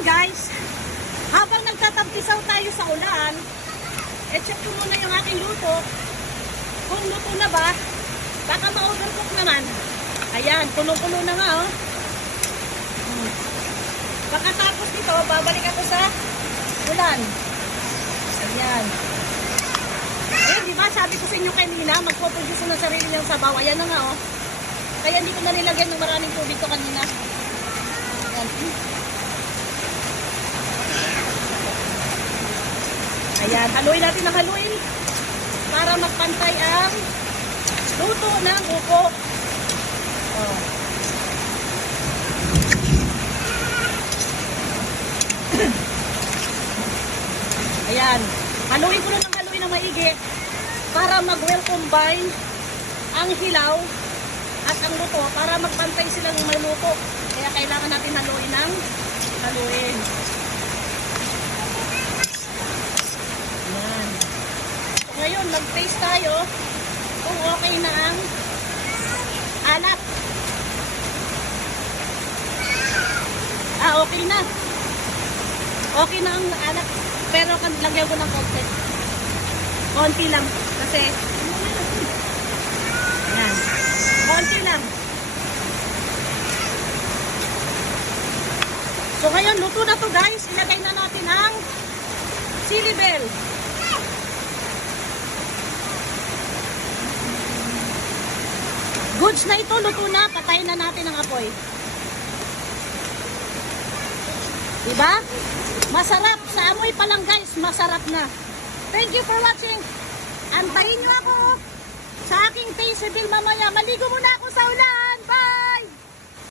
ngayon guys, habang nagtatampisaw tayo sa ulan, check ko muna yung aking luto. Kung luto na ba, baka ma-overcook naman. Ayan, kulo-kulo na nga oh. Pagkatapos dito, babalik ako sa ulan. Ayan. Ayan, diba sabi ko sa inyo kanina, magpo-produce ng sarili niyang sabaw. Ayan na nga oh. Kaya hindi ko na nilagyan ng maraming tubig ko kanina. Ayan. Ayan, haluin natin ng haluin para magpantay ang luto ng upo. Oh. Ayan, haluin ko na ng haluin na maigi para mag-well combine ang hilaw at ang luto para magpantay silang maluto. Kaya kailangan natin haluin ng haluin. Ayan. So, ngayon, mag-taste tayo kung okay na ang alat. Okay na. Okay na ang alat. Pero lagyan ko ng konti. Konti lang. Kasi, ayan. Konti lang. So ngayon, luto na to guys. Ilagay na natin ang chili bell. Goods na ito, luto na. Patayin na natin ang apoy. Diba? Masarap. Sa amoy pa lang guys, masarap na. Thank you for watching. Antayin nyo ako sa aking face reveal mamaya. Maligo muna ako sa ulan.